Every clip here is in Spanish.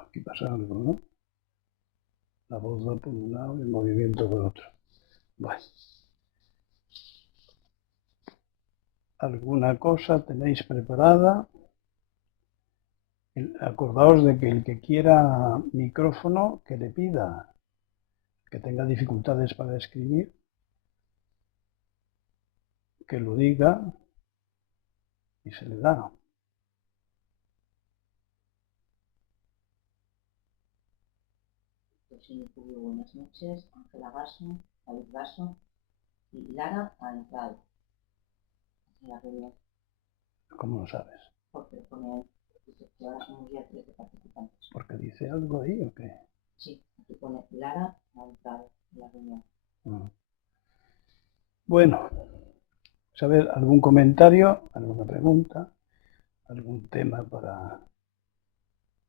Aquí pasa algo, ¿no? La voz va por un lado y el movimiento por otro. Bueno, ¿alguna cosa tenéis preparada? Acordaos de que el que quiera micrófono, que le pida, que tenga dificultades para escribir, que lo diga y se le da. Sí, Julio, buenas noches. Ángela Gaso, David Gaso y Lara ha entrado en la reunión. ¿Cómo lo sabes? Porque pone que ahora somos ya 13 participantes. ¿Porque dice algo ahí o qué? Sí, aquí pone Lara ha entrado en la reunión. Bueno, ¿saber algún comentario, alguna pregunta, algún tema para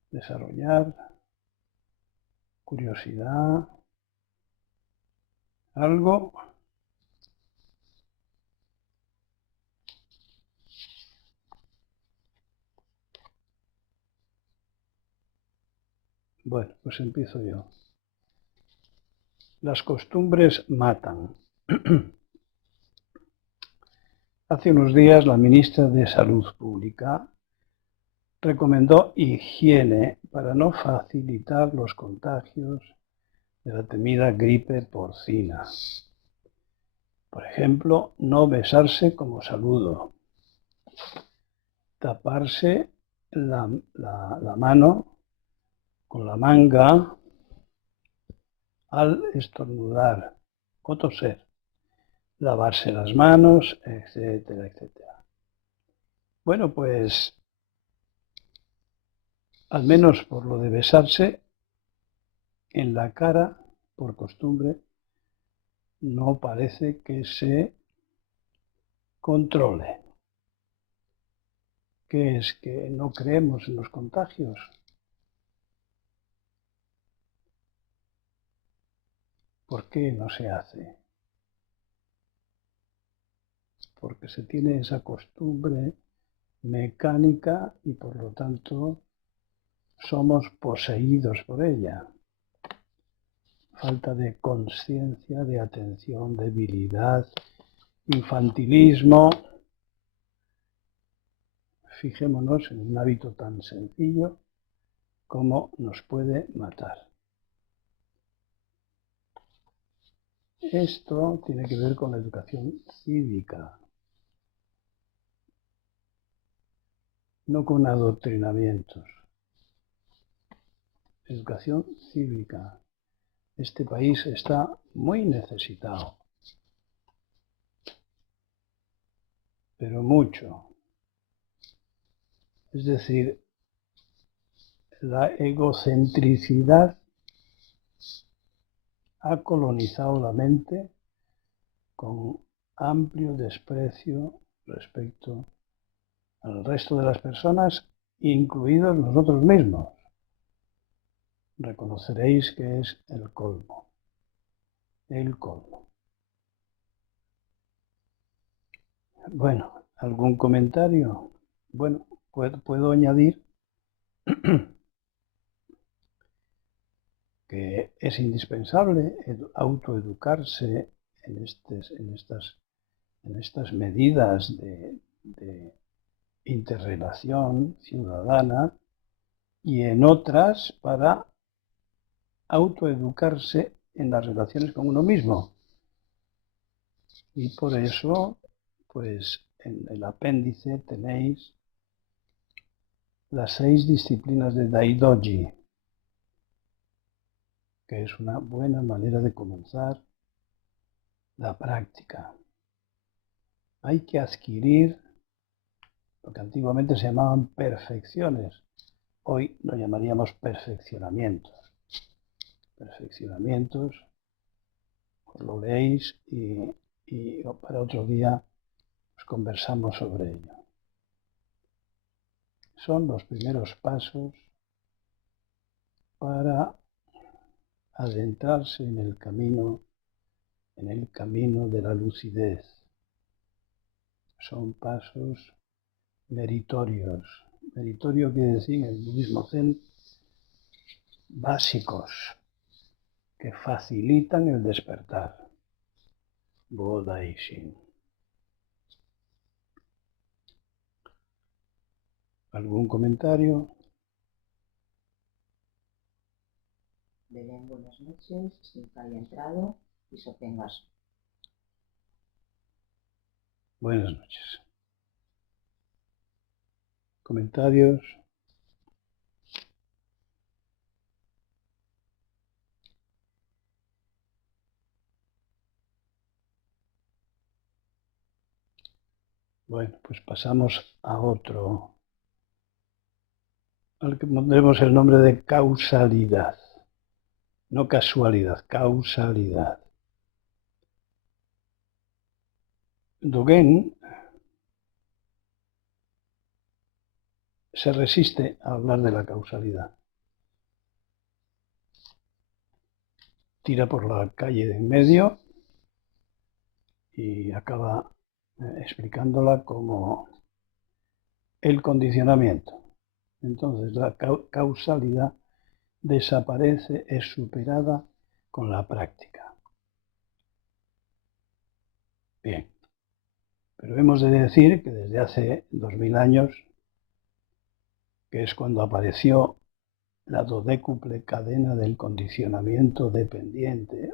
desarrollar? ¿Curiosidad? ¿Algo? Bueno, pues empiezo yo. Las costumbres matan. Hace unos días la ministra de Salud Pública recomendó higiene para no facilitar los contagios de la temida gripe porcina. Por ejemplo, no besarse como saludo, taparse la mano con la manga al estornudar o toser, lavarse las manos, etcétera, etcétera. Bueno, pues al menos por lo de besarse en la cara, por costumbre, no parece que se controle. ¿Qué es? ¿Que no creemos en los contagios? ¿Por qué no se hace? Porque se tiene esa costumbre mecánica y por lo tanto somos poseídos por ella. Falta de conciencia, de atención, debilidad, infantilismo. Fijémonos en un hábito tan sencillo como nos puede matar. Esto tiene que ver con la educación cívica, no con adoctrinamientos. Educación cívica. Este país está muy necesitado, pero mucho. Es decir, la egocentricidad ha colonizado la mente con amplio desprecio respecto al resto de las personas, incluidos nosotros mismos. Reconoceréis que es el colmo. El colmo. Bueno, ¿algún comentario? Bueno, puedo añadir que es indispensable autoeducarse en estas medidas de interrelación ciudadana y en otras para autoeducarse en las relaciones con uno mismo. Y por eso, pues en el apéndice tenéis las 6 disciplinas de Daidoji, que es una buena manera de comenzar la práctica. Hay que adquirir lo que antiguamente se llamaban perfecciones. Hoy lo llamaríamos perfeccionamientos. Perfeccionamientos, os lo leéis y para otro día pues conversamos sobre ello. Son los primeros pasos para adentrarse en el camino de la lucidez. Son pasos meritorios. Meritorio quiere decir en el budismo zen básicos que facilitan el despertar. Bodaishin. ¿Algún comentario? Belén, buenas noches. Simca ya entrado y Sopengas. Buenas noches. ¿Comentarios? Bueno, pues pasamos a otro, al que pondremos el nombre de causalidad. No casualidad, causalidad. Dogen se resiste a hablar de la causalidad. Tira por la calle de en medio y acaba explicándola como el condicionamiento. Entonces la causalidad desaparece, es superada con la práctica. Bien, pero hemos de decir que desde hace 2000 años, que es cuando apareció la dodécuple cadena del condicionamiento dependiente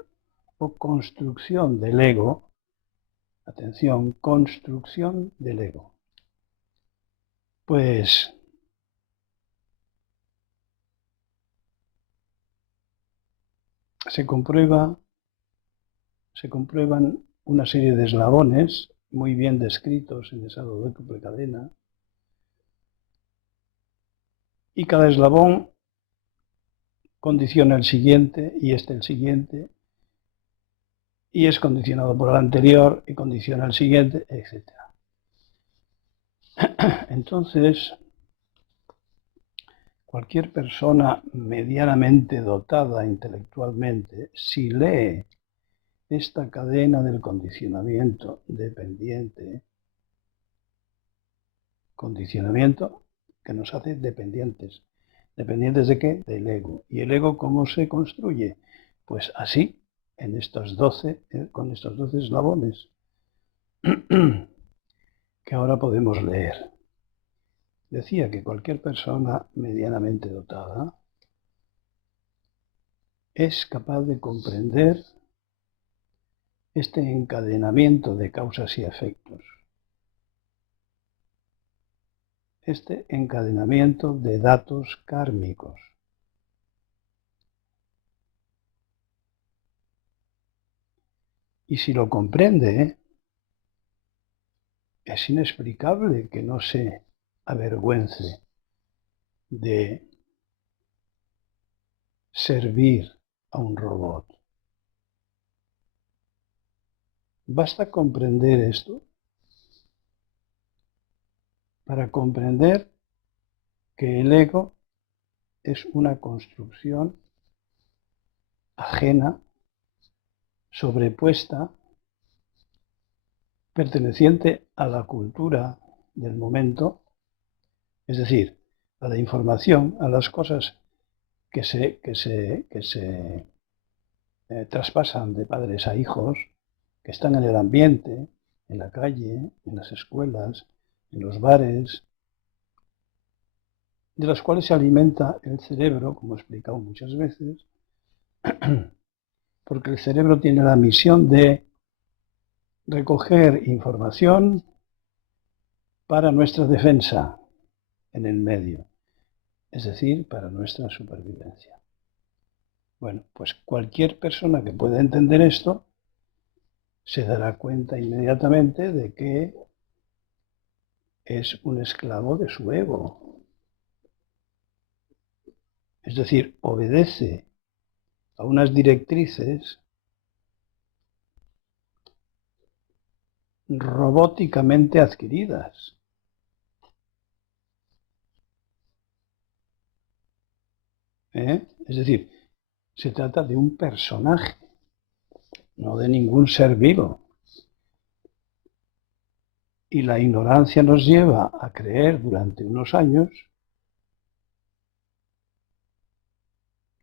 o construcción del ego, atención, construcción del ego, pues se comprueban una serie de eslabones muy bien descritos en esa dodécuple cadena, y cada eslabón condiciona el siguiente y el siguiente, y es condicionado por el anterior y condiciona el siguiente, etc. Entonces, cualquier persona medianamente dotada intelectualmente, si lee esta cadena del condicionamiento dependiente, condicionamiento que nos hace dependientes. ¿Dependientes de qué? Del ego. ¿Y el ego cómo se construye? Pues así, con estos 12 eslabones que ahora podemos leer. Decía que cualquier persona medianamente dotada es capaz de comprender este encadenamiento de causas y efectos, este encadenamiento de datos kármicos. Y si lo comprende, es inexplicable que no se avergüence de servir a un robot. Basta comprender esto para comprender que el ego es una construcción ajena, sobrepuesta, perteneciente a la cultura del momento, es decir, a la información, a las cosas que se traspasan de padres a hijos, que están en el ambiente, en la calle, en las escuelas, en los bares, de las cuales se alimenta el cerebro, como he explicado muchas veces, porque el cerebro tiene la misión de recoger información para nuestra defensa en el medio, es decir, para nuestra supervivencia. Bueno, pues cualquier persona que pueda entender esto se dará cuenta inmediatamente de que es un esclavo de su ego. Es decir, obedece a unas directrices robóticamente adquiridas. Es decir, se trata de un personaje, no de ningún ser vivo. Y la ignorancia nos lleva a creer durante unos años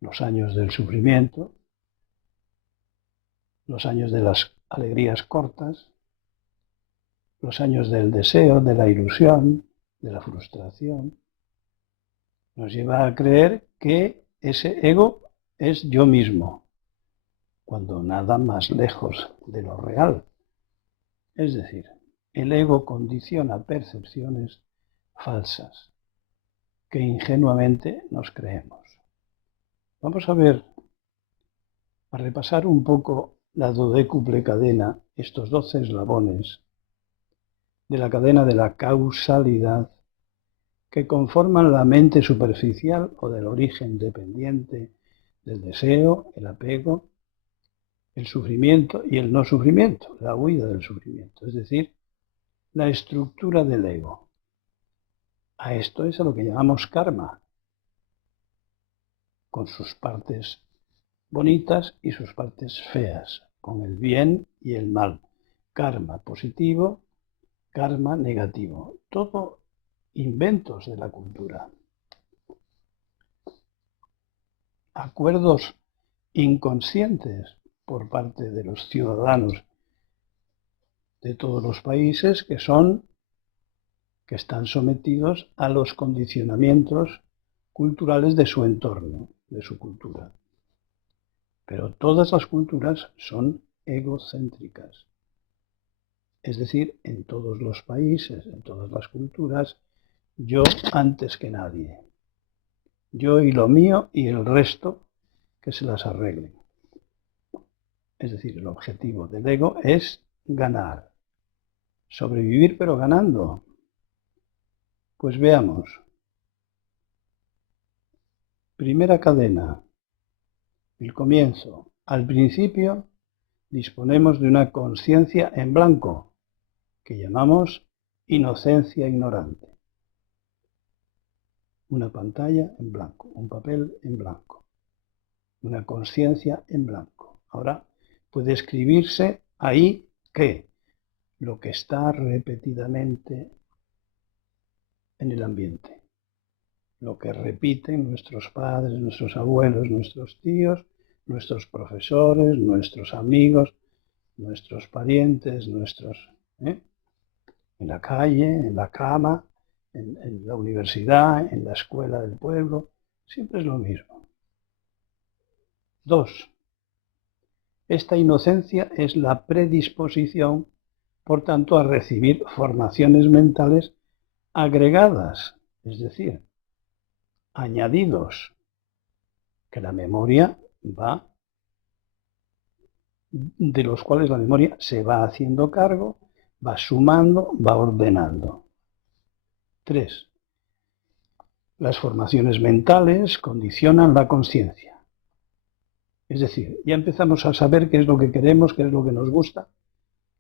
los años del sufrimiento, los años de las alegrías cortas, los años del deseo, de la ilusión, de la frustración. Nos lleva a creer que ese ego es yo mismo, cuando nada más lejos de lo real. Es decir, el ego condiciona percepciones falsas que ingenuamente nos creemos. Vamos a repasar un poco la dodécuple cadena, estos 12 eslabones de la cadena de la causalidad que conforman la mente superficial o del origen dependiente del deseo, el apego, el sufrimiento y el no sufrimiento, la huida del sufrimiento, es decir, la estructura del ego. A esto es a lo que llamamos karma, con sus partes bonitas y sus partes feas, con el bien y el mal, karma positivo, karma negativo, todo inventos de la cultura. Acuerdos inconscientes por parte de los ciudadanos de todos los países que están sometidos a los condicionamientos culturales de su entorno, de su cultura. Pero todas las culturas son egocéntricas. Es decir, en todos los países, en todas las culturas, yo antes que nadie. Yo y lo mío y el resto que se las arreglen. Es decir, el objetivo del ego es ganar. Sobrevivir pero ganando. Pues veamos. Primera cadena. El comienzo. Al principio disponemos de una conciencia en blanco, que llamamos inocencia ignorante. Una pantalla en blanco, un papel en blanco, una conciencia en blanco. Ahora puede escribirse ahí ¿qué? Lo que está repetidamente en el ambiente, lo que repiten nuestros padres, nuestros abuelos, nuestros tíos, nuestros profesores, nuestros amigos, nuestros parientes, en la calle, en la cama, en la universidad, en la escuela del pueblo, siempre es lo mismo. 2. Esta inocencia es la predisposición, por tanto, a recibir formaciones mentales agregadas, es decir, añadidos, que la memoria va, de los cuales la memoria se va haciendo cargo, va sumando, va ordenando. 3. Las formaciones mentales condicionan la conciencia. Es decir, ya empezamos a saber qué es lo que queremos, qué es lo que nos gusta,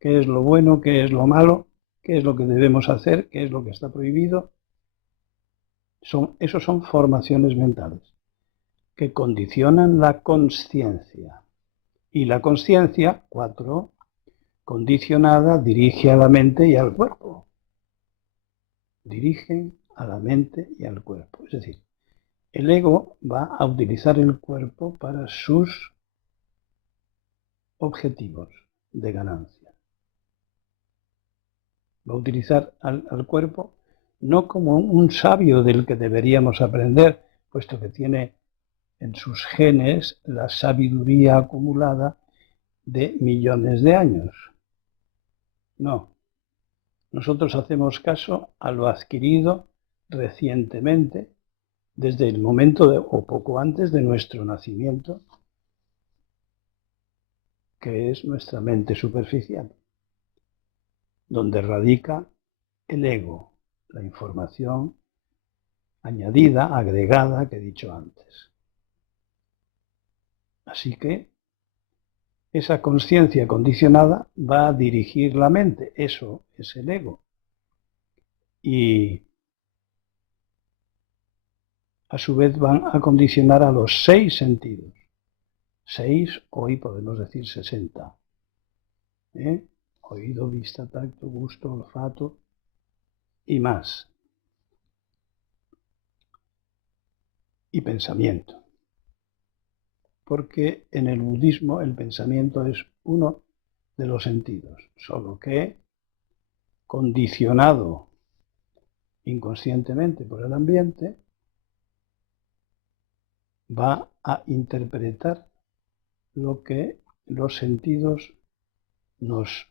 qué es lo bueno, qué es lo malo, qué es lo que debemos hacer, qué es lo que está prohibido. Esos son formaciones mentales que condicionan la consciencia. Y la consciencia, 4, condicionada, dirige a la mente y al cuerpo. Dirigen a la mente y al cuerpo. Es decir, el ego va a utilizar el cuerpo para sus objetivos de ganancia. Va a utilizar al cuerpo no como un sabio del que deberíamos aprender, puesto que tiene en sus genes la sabiduría acumulada de millones de años. No. Nosotros hacemos caso a lo adquirido recientemente, desde el momento o poco antes de nuestro nacimiento, que es nuestra mente superficial, donde radica el ego, la información añadida, agregada, que he dicho antes. Así que esa conciencia condicionada va a dirigir la mente, eso es el ego. Y a su vez van a condicionar a los 6 sentidos. 6, hoy podemos decir 60. Oído, vista, tacto, gusto, olfato y más. Y pensamiento. porque en el budismo el pensamiento es uno de los sentidos, solo que condicionado inconscientemente por el ambiente, va a interpretar lo que los sentidos nos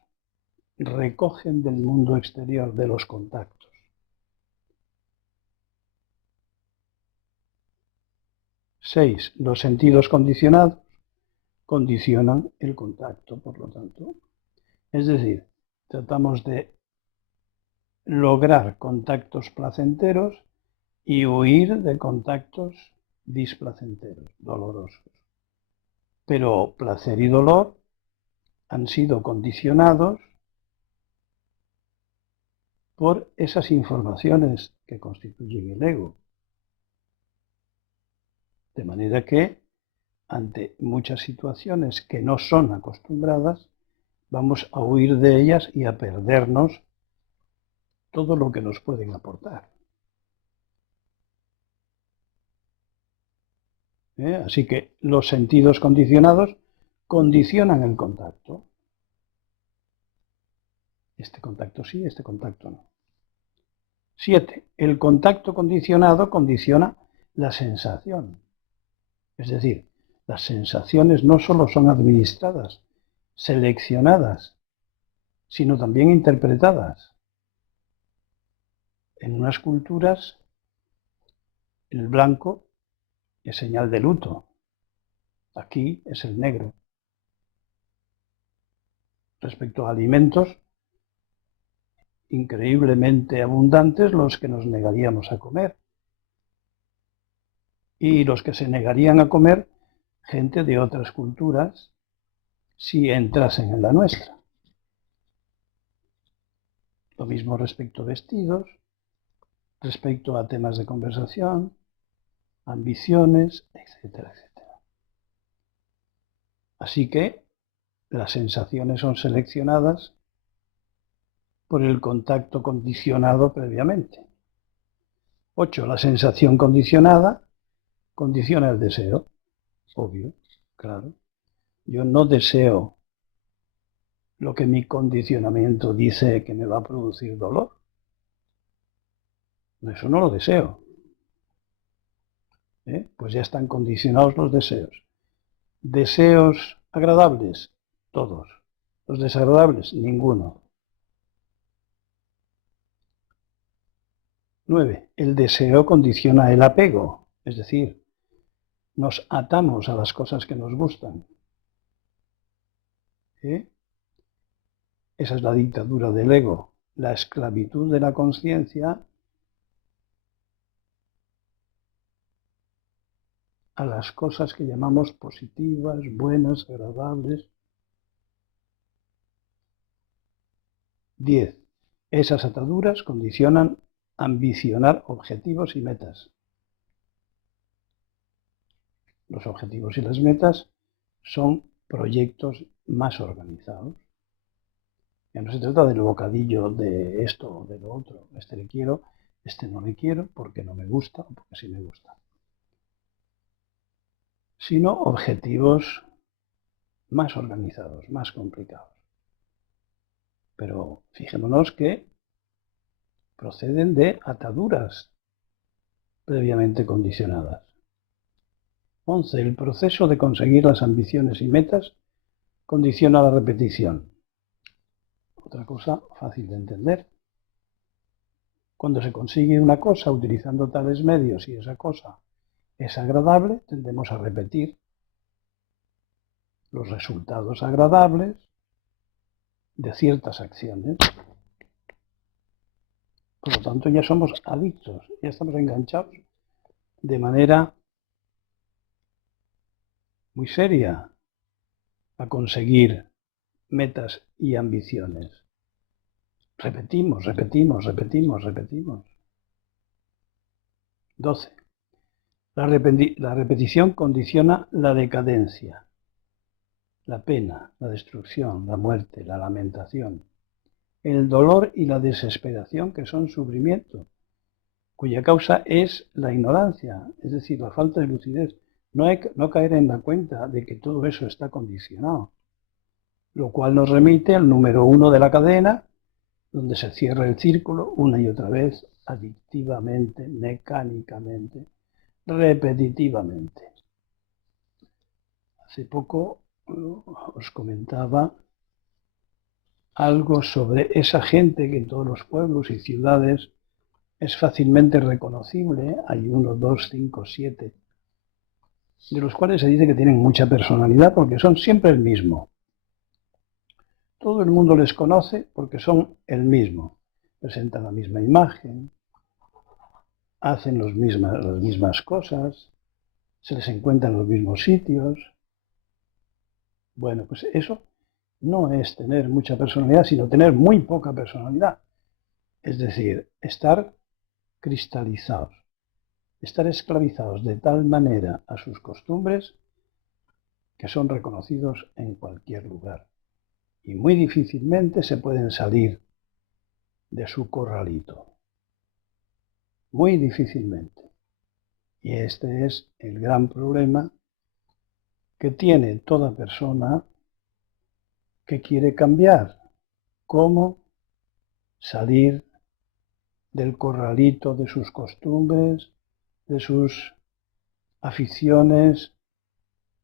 recogen del mundo exterior, de los contactos. 6. Los sentidos condicionados condicionan el contacto, por lo tanto. Es decir, tratamos de lograr contactos placenteros y huir de contactos displacenteros, dolorosos. Pero placer y dolor han sido condicionados por esas informaciones que constituyen el ego. De manera que, ante muchas situaciones que no son acostumbradas, vamos a huir de ellas y a perdernos todo lo que nos pueden aportar. Así que los sentidos condicionados condicionan el contacto. Este contacto sí, este contacto no. 7. El contacto condicionado condiciona la sensación. Es decir, las sensaciones no solo son administradas, seleccionadas, sino también interpretadas. En unas culturas, el blanco es señal de luto. Aquí es el negro. Respecto a alimentos increíblemente abundantes, los que nos negaríamos a comer. Y los que se negarían a comer, gente de otras culturas, si entrasen en la nuestra. Lo mismo respecto a vestidos, respecto a temas de conversación, ambiciones, etcétera, etcétera. Así que las sensaciones son seleccionadas por el contacto condicionado previamente. 8. La sensación condicionada condiciona el deseo. Obvio, claro. Yo no deseo lo que mi condicionamiento dice que me va a producir dolor. Eso no lo deseo. Pues ya están condicionados los deseos. Deseos agradables, todos. Los desagradables, ninguno. 9. El deseo condiciona el apego, es decir, nos atamos a las cosas que nos gustan. Esa es la dictadura del ego, la esclavitud de la conciencia a las cosas que llamamos positivas, buenas, agradables. 10. Esas ataduras condicionan ambicionar objetivos y metas. Los objetivos y las metas son proyectos más organizados. Ya no se trata del bocadillo de esto o de lo otro. Este le quiero, este no le quiero porque no me gusta o porque sí me gusta. Sino objetivos más organizados, más complicados. Pero fijémonos que proceden de ataduras previamente condicionadas. 11. El proceso de conseguir las ambiciones y metas condiciona la repetición. Otra cosa fácil de entender. Cuando se consigue una cosa utilizando tales medios y esa cosa es agradable, tendemos a repetir los resultados agradables de ciertas acciones. Por lo tanto, ya somos adictos, ya estamos enganchados de manera muy seria a conseguir metas y ambiciones. Repetimos. 12. La repetición condiciona la decadencia, la pena, la destrucción, la muerte, la lamentación, el dolor y la desesperación, que son sufrimiento, cuya causa es la ignorancia, es decir, la falta de lucidez, no caer en la cuenta de que todo eso está condicionado, lo cual nos remite al número 1 de la cadena, donde se cierra el círculo una y otra vez, adictivamente, mecánicamente, repetitivamente. Hace poco os comentaba algo sobre esa gente que en todos los pueblos y ciudades es fácilmente reconocible. Hay 1, 2, 5, 7, de los cuales se dice que tienen mucha personalidad porque son siempre el mismo. Todo el mundo les conoce porque son el mismo. Presentan la misma imagen, hacen las mismas cosas, se les encuentra en los mismos sitios. Bueno, pues eso no es tener mucha personalidad, sino tener muy poca personalidad. Es decir, estar cristalizados, estar esclavizados de tal manera a sus costumbres que son reconocidos en cualquier lugar. Y muy difícilmente se pueden salir de su corralito. Muy difícilmente. Y este es el gran problema que tiene toda persona que quiere cambiar. ¿Cómo salir del corralito de sus costumbres, de sus aficiones,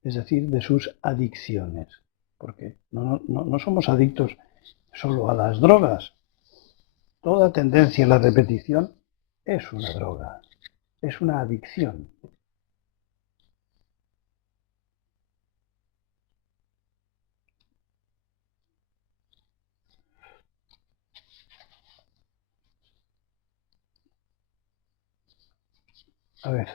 es decir, de sus adicciones? Porque no somos adictos solo a las drogas. Toda tendencia a la repetición es una droga, es una adicción. A ver,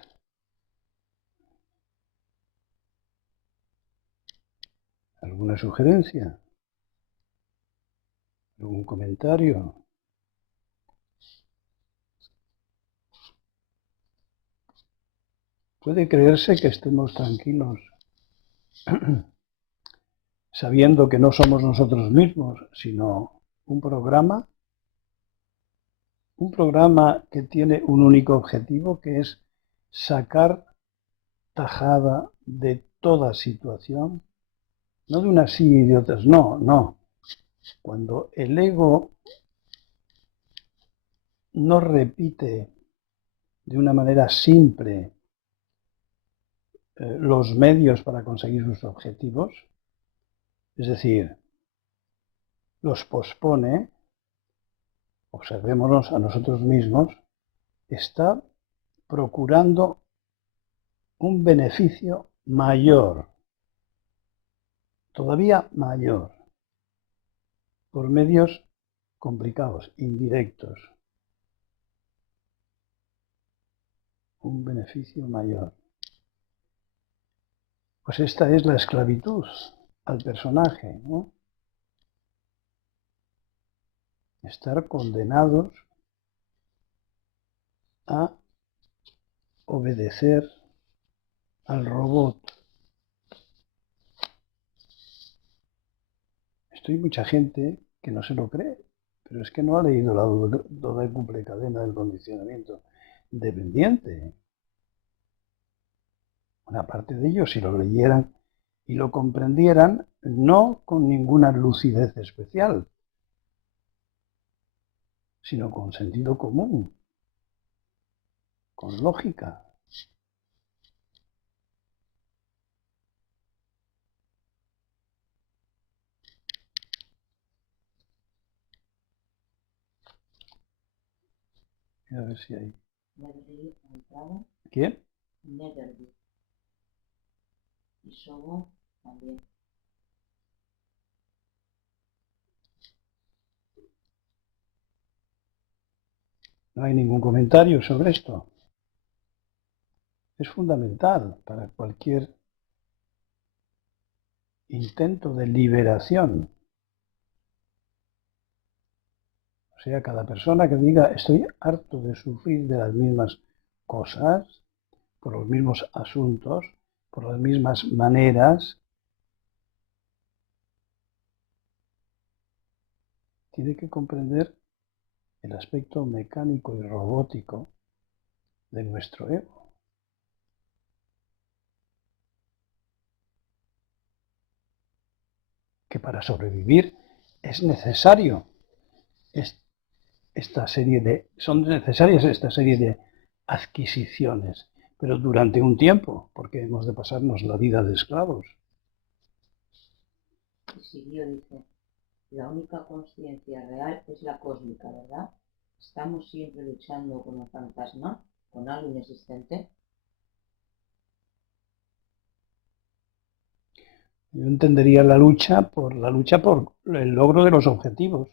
¿alguna sugerencia? ¿Algún comentario? Puede creerse que estemos tranquilos sabiendo que no somos nosotros mismos, sino un programa que tiene un único objetivo, que es sacar tajada de toda situación, no de unas sí y de otras no. Cuando el ego no repite de una manera simple los medios para conseguir sus objetivos, es decir, los pospone, observémonos a nosotros mismos, está procurando un beneficio mayor, todavía mayor, por medios complicados, indirectos. Un beneficio mayor. Pues esta es la esclavitud al personaje, ¿no? Estar condenados a obedecer al robot. Esto hay mucha gente que no se lo cree, pero es que no ha leído la doble cadena del condicionamiento dependiente. Una parte de ellos, si lo leyeran y lo comprendieran, no con ninguna lucidez especial, sino con sentido común, con lógica. A ver si hay. ¿Quién? Netherby. Y Sobo también. No hay ningún comentario sobre esto. Es fundamental para cualquier intento de liberación. O sea, cada persona que diga estoy harto de sufrir de las mismas cosas, por los mismos asuntos, por las mismas maneras, tiene que comprender el aspecto mecánico y robótico de nuestro ego. que para sobrevivir es necesario son necesarias esta serie de adquisiciones, pero durante un tiempo, porque hemos de pasarnos la vida de esclavos. Y siguió, dice, la única conciencia real es la cósmica, ¿verdad? ¿Estamos siempre luchando con un fantasma, con algo inexistente? Yo entendería la lucha por el logro de los objetivos.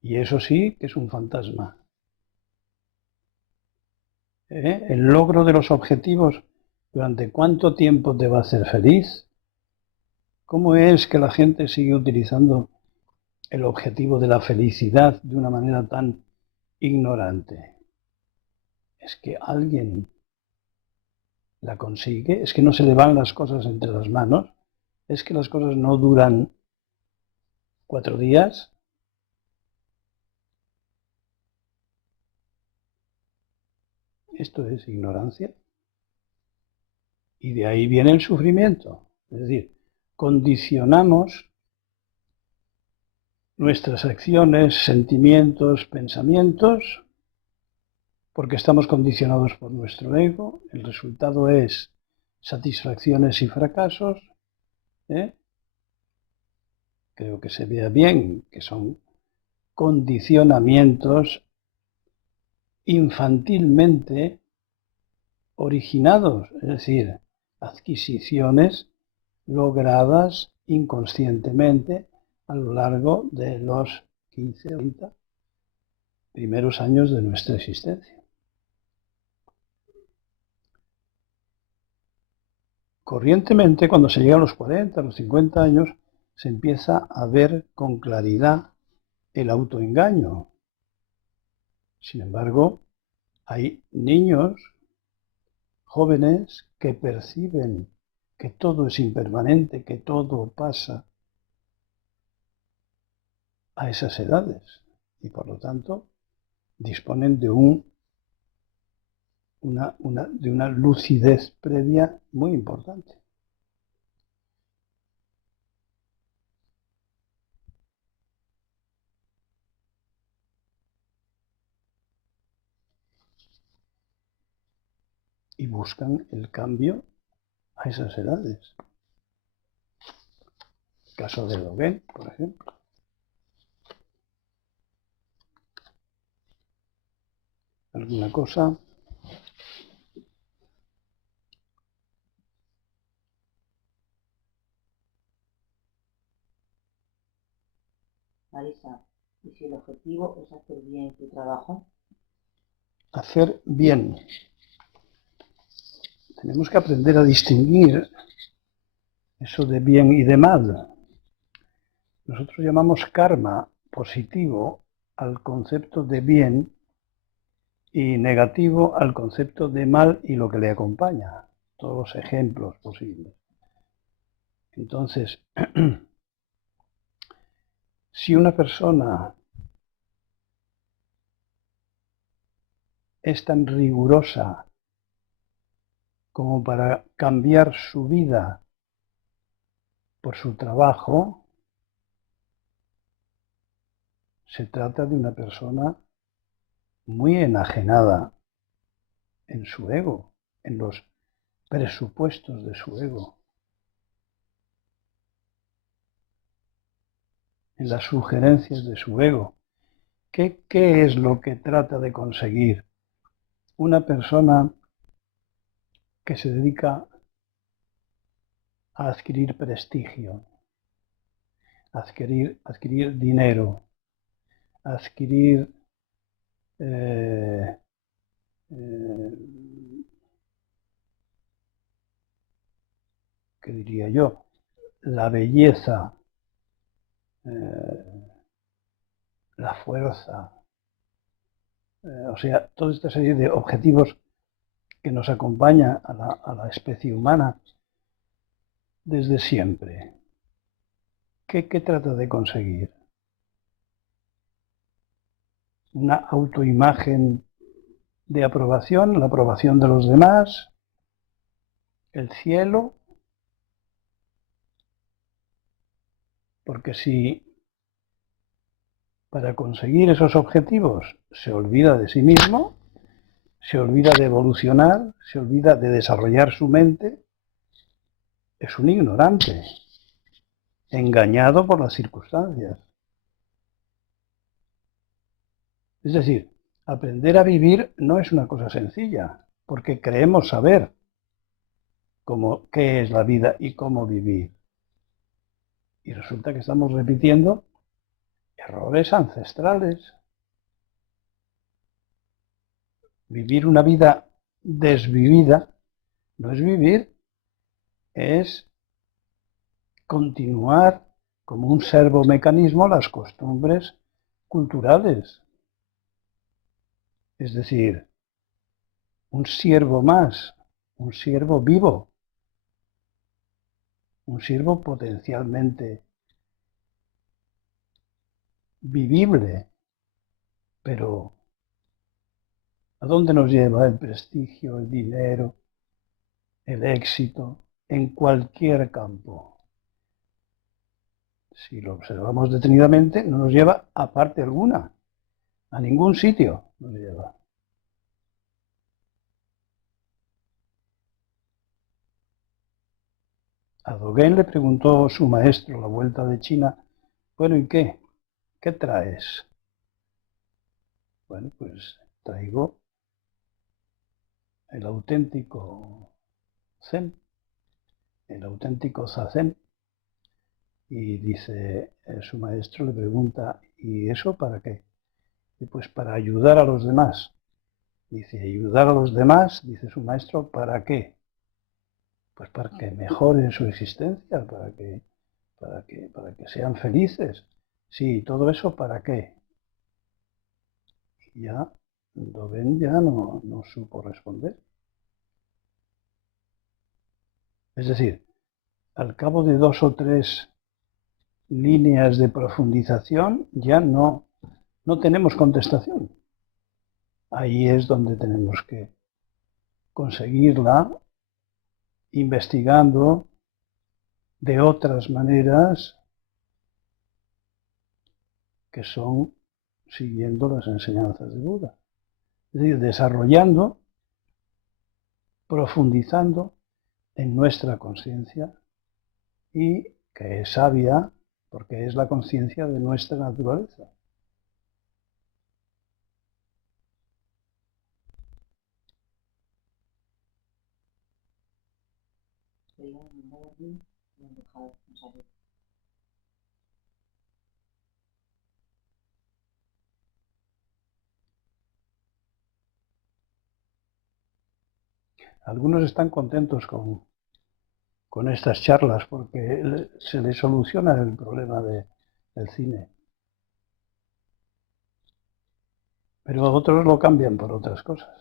Y eso sí que es un fantasma. El logro de los objetivos, ¿durante cuánto tiempo te va a hacer feliz? ¿Cómo es que la gente sigue utilizando el objetivo de la felicidad de una manera tan ignorante? Es que alguien la consigue, es que no se le van las cosas entre las manos, es que las cosas no duran 4 días. Esto es ignorancia. Y de ahí viene el sufrimiento. Es decir, condicionamos nuestras acciones, sentimientos, pensamientos, porque estamos condicionados por nuestro ego. El resultado es satisfacciones y fracasos. Creo que se vea bien que son condicionamientos infantilmente originados, es decir, adquisiciones logradas inconscientemente a lo largo de los 15 o 30 primeros años de nuestra existencia. Corrientemente, cuando se llega a los 40, a los 50 años, se empieza a ver con claridad el autoengaño. Sin embargo, hay niños, jóvenes, que perciben que todo es impermanente, que todo pasa a esas edades y por lo tanto disponen de una lucidez previa muy importante. Y buscan el cambio a esas edades. El caso de Dogen, por ejemplo. ¿Alguna cosa? Marisa, ¿y si el objetivo es hacer bien tu trabajo? Hacer bien. Tenemos que aprender a distinguir eso de bien y de mal. Nosotros llamamos karma positivo al concepto de bien y negativo al concepto de mal y lo que le acompaña, todos los ejemplos posibles. Entonces, si una persona es tan rigurosa como para cambiar su vida por su trabajo, se trata de una persona muy enajenada en su ego, en los presupuestos de su ego, en las sugerencias de su ego. ¿Qué es lo que trata de conseguir una persona que se dedica a adquirir prestigio, a adquirir dinero, a adquirir ¿qué diría yo? La belleza, la fuerza, o sea, toda esta serie de objetivos que nos acompaña a la especie humana desde siempre. ¿Qué trata de conseguir? Una autoimagen de aprobación, la aprobación de los demás, el cielo, Porque si para conseguir esos objetivos se olvida de sí mismo, se olvida de evolucionar, se olvida de desarrollar su mente, es un ignorante, engañado por las circunstancias. Es decir, aprender a vivir no es una cosa sencilla, porque creemos saber qué es la vida y cómo vivir. Y resulta que estamos repitiendo errores ancestrales. Vivir una vida desvivida no es vivir, es continuar como un servomecanismo las costumbres culturales. Es decir, un siervo más, un siervo vivo, un siervo potencialmente vivible. Pero ¿a dónde nos lleva el prestigio, el dinero, el éxito en cualquier campo? Si lo observamos detenidamente, no nos lleva a parte alguna, a ningún sitio nos lleva. A Dogen le preguntó su maestro a la vuelta de China, bueno, ¿y qué? ¿Qué traes? Bueno, pues traigo el auténtico Zen, el auténtico Zazen. Y dice, su maestro le pregunta, ¿y eso para qué? Y pues para ayudar a los demás. Dice, ayudar a los demás, dice su maestro, ¿para qué? Pues para que mejoren su existencia, para que sean felices. Sí, todo eso ¿para qué? Y ya Dogen ya no supo responder. Es decir, al cabo de 2 o 3 líneas de profundización ya no tenemos contestación. Ahí es donde tenemos que conseguirla investigando de otras maneras que son siguiendo las enseñanzas de Buda. Es decir, desarrollando, profundizando en nuestra conciencia y que es sabia porque es la conciencia de nuestra naturaleza. Algunos están contentos con estas charlas porque se les soluciona el problema del cine. Pero otros lo cambian por otras cosas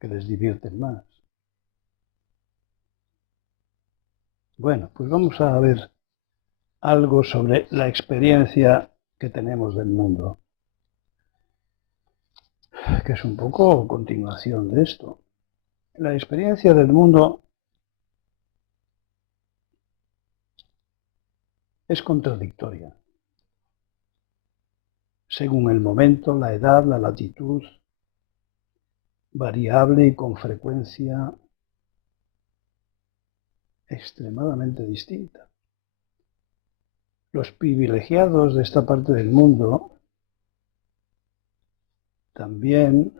que les divierten más. Bueno, pues vamos a ver algo sobre la experiencia que tenemos del mundo, que es un poco continuación de esto. La experiencia del mundo es contradictoria, según el momento, la edad, la latitud, variable y con frecuencia extremadamente distinta. Los privilegiados de esta parte del mundo también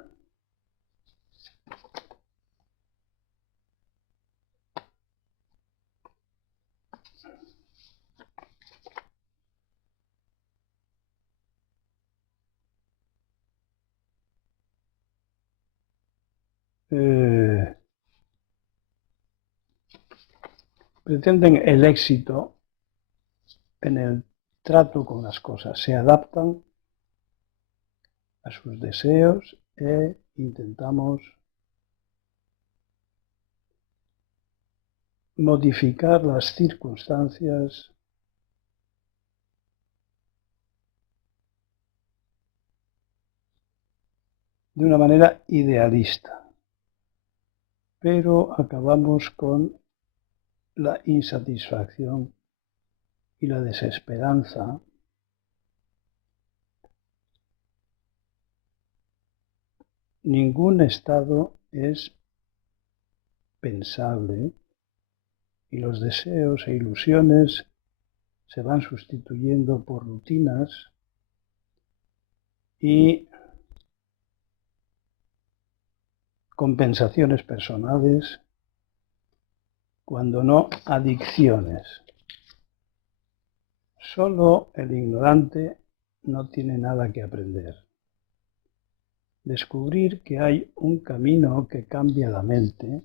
pretenden el éxito en el trato con las cosas, se adaptan a sus deseos e intentamos modificar las circunstancias de una manera idealista, pero acabamos con la insatisfacción y la desesperanza, ningún estado es pensable y los deseos e ilusiones se van sustituyendo por rutinas y compensaciones personales, cuando no adicciones. Solo el ignorante no tiene nada que aprender. Descubrir que hay un camino que cambia la mente,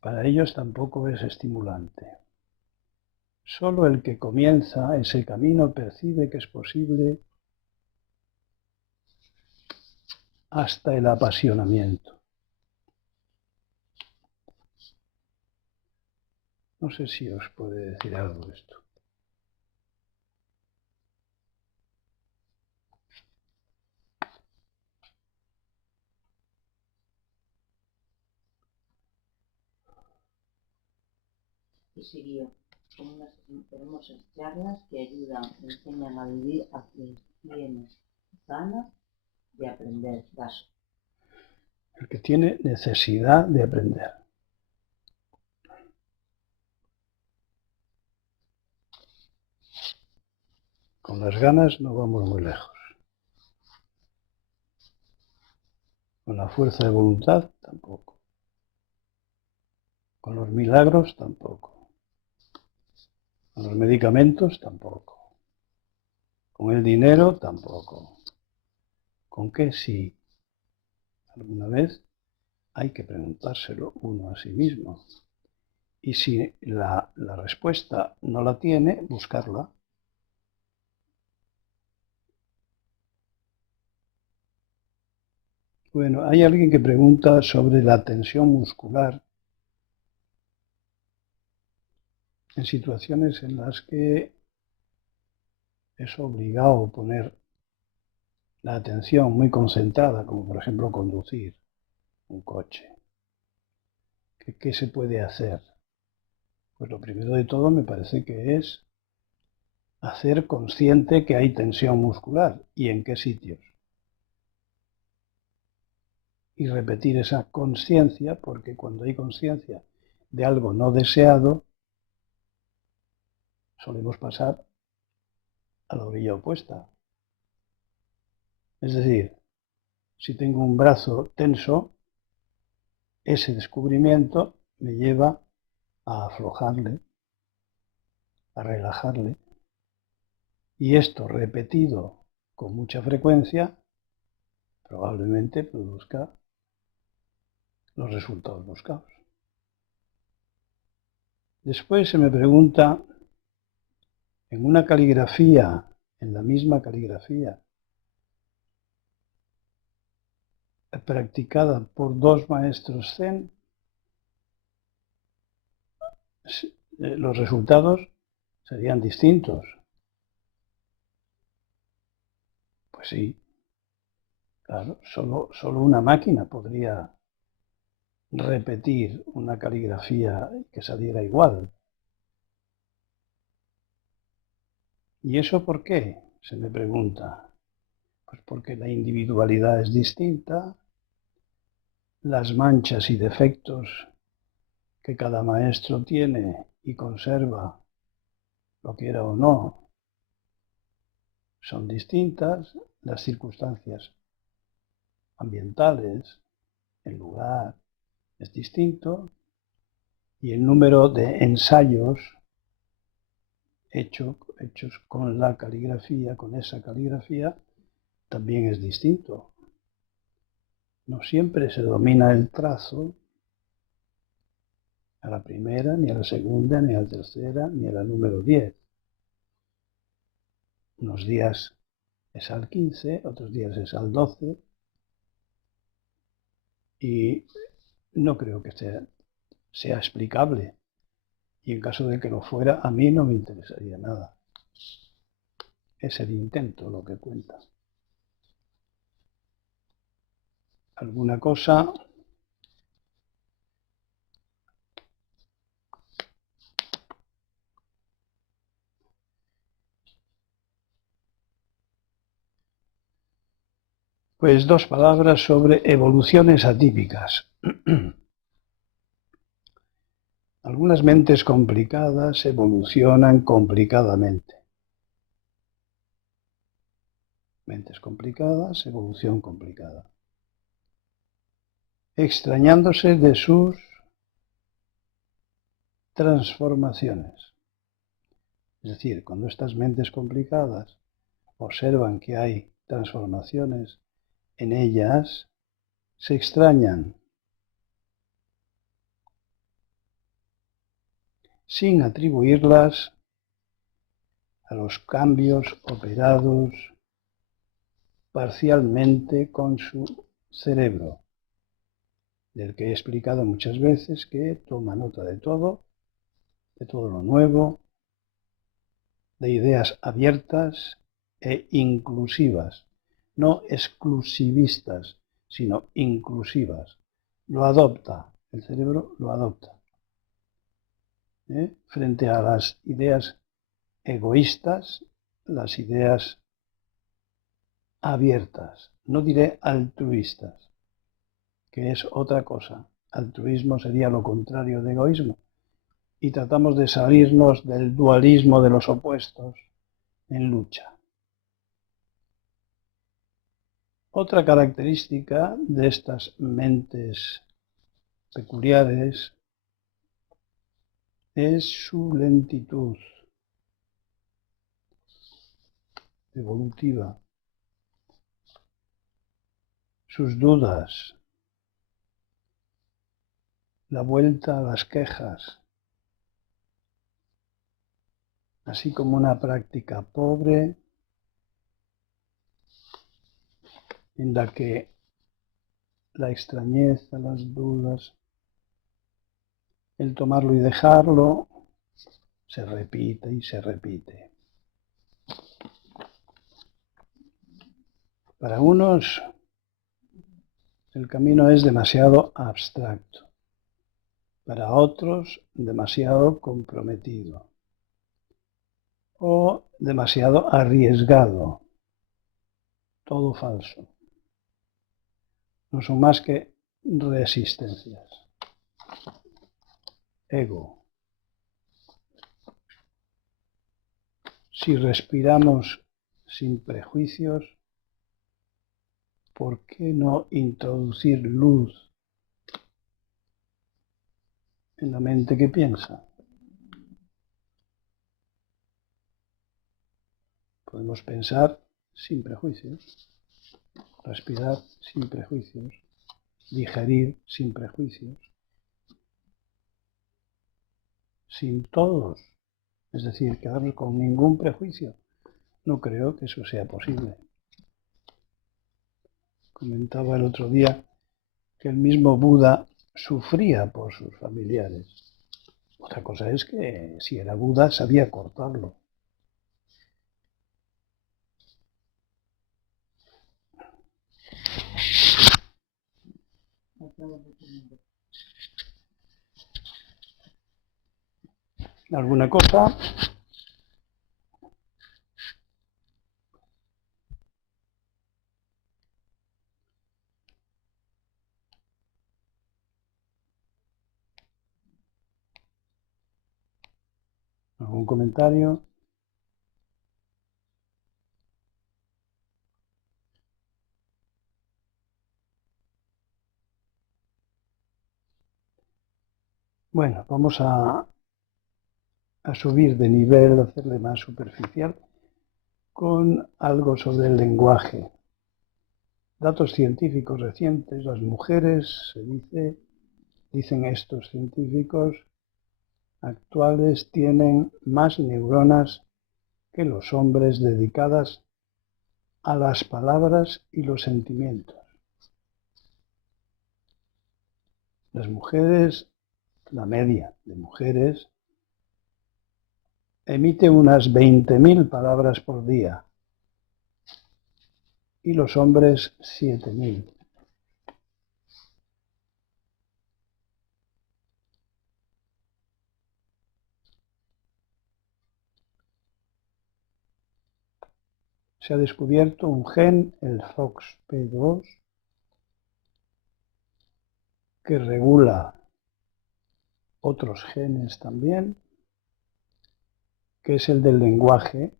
para ellos tampoco es estimulante. Solo el que comienza ese camino percibe que es posible hasta el apasionamiento. No sé si os puede decir algo de esto. Y siguió con unas hermosas charlas que ayudan, enseñan a vivir a quien tiene ganas de aprender. Vaso. El que tiene necesidad de aprender. Con las ganas no vamos muy lejos. Con la fuerza de voluntad tampoco. Con los milagros tampoco. Con los medicamentos tampoco. Con el dinero tampoco. ¿Con qué sí? Alguna vez hay que preguntárselo uno a sí mismo. Y si la respuesta no la tiene, buscarla. Bueno, hay alguien que pregunta sobre la tensión muscular en situaciones en las que es obligado poner la atención muy concentrada, como por ejemplo conducir un coche. ¿Qué se puede hacer? Pues lo primero de todo me parece que es hacer consciente que hay tensión muscular y en qué sitios. Y repetir esa conciencia, porque cuando hay conciencia de algo no deseado, solemos pasar a la orilla opuesta. Es decir, si tengo un brazo tenso, ese descubrimiento me lleva a aflojarle, a relajarle. Y esto repetido con mucha frecuencia probablemente produzca los resultados buscados. Después se me pregunta, en una caligrafía, en la misma caligrafía, practicada por dos maestros Zen, los resultados serían distintos. Pues sí, claro, solo una máquina podría repetir una caligrafía que saliera igual. ¿Y eso por qué? Se me pregunta. Pues porque la individualidad es distinta, las manchas y defectos que cada maestro tiene y conserva, lo quiera o no, son distintas, las circunstancias ambientales, el lugar es distinto y el número de ensayos hechos con la caligrafía, con esa caligrafía, también es distinto. No siempre se domina el trazo a la primera, ni a la segunda, ni a la tercera, ni a la número 10. Unos días es al 15, otros días es al 12, y no creo que sea explicable. Y en caso de que lo fuera, a mí no me interesaría nada. Es el intento lo que cuenta. ¿Alguna cosa? Pues dos palabras sobre evoluciones atípicas. Algunas mentes complicadas evolucionan complicadamente. Mentes complicadas, evolución complicada. Extrañándose de sus transformaciones. Es decir, cuando estas mentes complicadas observan que hay transformaciones en ellas, se extrañan sin atribuirlas a los cambios operados parcialmente con su cerebro, del que he explicado muchas veces que toma nota de todo lo nuevo, de ideas abiertas e inclusivas, no exclusivistas, sino inclusivas. Lo adopta, el cerebro lo adopta. Frente a las ideas egoístas, las ideas abiertas, no diré altruistas, que es otra cosa. Altruismo sería lo contrario de egoísmo. Y tratamos de salirnos del dualismo de los opuestos en lucha. Otra característica de estas mentes peculiares es su lentitud evolutiva, sus dudas, la vuelta a las quejas, así como una práctica pobre en la que la extrañeza, las dudas, el tomarlo y dejarlo, se repite y se repite. Para unos, el camino es demasiado abstracto, para otros, demasiado comprometido o demasiado arriesgado, todo falso. No son más que resistencias. Ego. Si respiramos sin prejuicios, ¿por qué no introducir luz en la mente que piensa? Podemos pensar sin prejuicios, respirar sin prejuicios, digerir sin prejuicios, sin todos, es decir, quedarnos con ningún prejuicio. No creo que eso sea posible. Comentaba el otro día que el mismo Buda sufría por sus familiares. Otra cosa es que si era Buda sabía cortarlo. ¿Alguna cosa? ¿Algún comentario? Bueno, vamos a subir de nivel, a hacerle más superficial, con algo sobre el lenguaje. Datos científicos recientes, las mujeres, dicen estos científicos actuales, tienen más neuronas que los hombres dedicadas a las palabras y los sentimientos. Las mujeres, la media de mujeres, emite unas 20.000 palabras por día y los hombres 7.000. se ha descubierto un gen, el FOXP2, que regula otros genes también, que es el del lenguaje,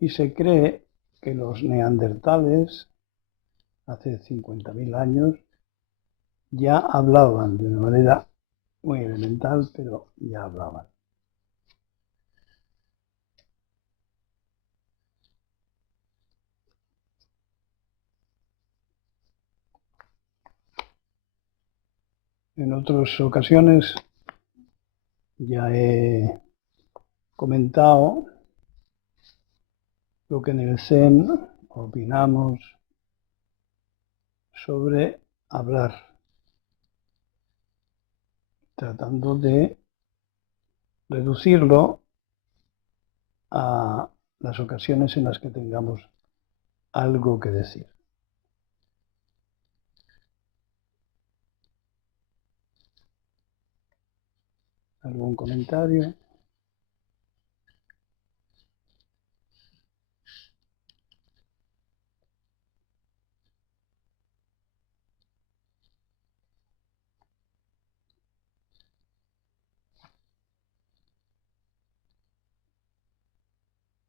y se cree que los neandertales, hace 50.000 años, ya hablaban de una manera muy elemental, pero ya hablaban. En otras ocasiones ya he comentado lo que en el Zen opinamos sobre hablar, tratando de reducirlo a las ocasiones en las que tengamos algo que decir. ¿Algún comentario?